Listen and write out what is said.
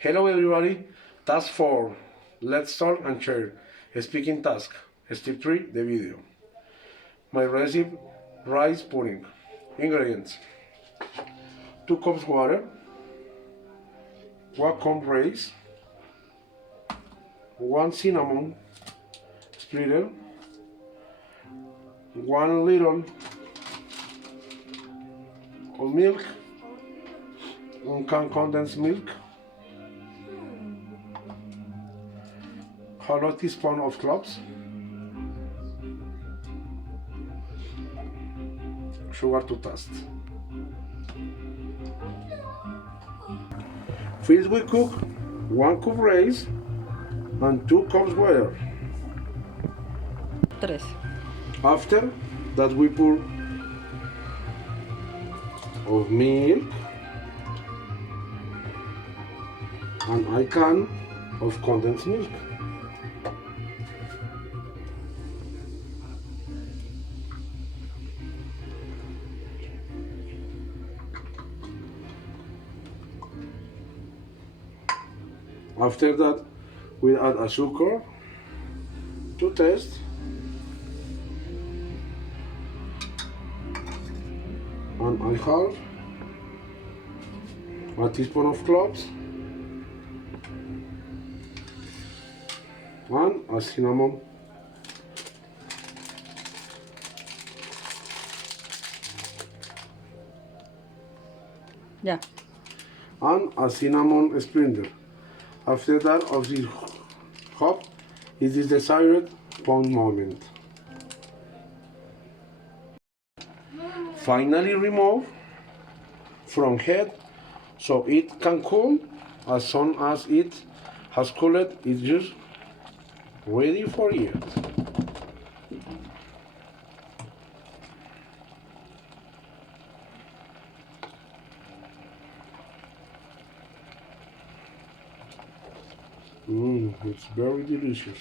Hello everybody, task 4, let's talk and share, speaking task, step 3, the video. My recipe, rice pudding. Ingredients, 2 cups water, 1 cup rice, 1 cinnamon splitter, 1 little of milk, 1 can condensed milk, half a teaspoon of cloves, sugar to taste. First we cook 1 cup rice and 2 cups water. Tres. After that we pour of milk and a can of condensed milk. After that, we add a sugar to taste and I have a teaspoon of cloves and a cinnamon. Ya. And a cinnamon splendor. After that, of this hop, it is desired pound moment. Finally remove from head so it can cool. As soon as it has cooled, it's just ready for use. It's very delicious.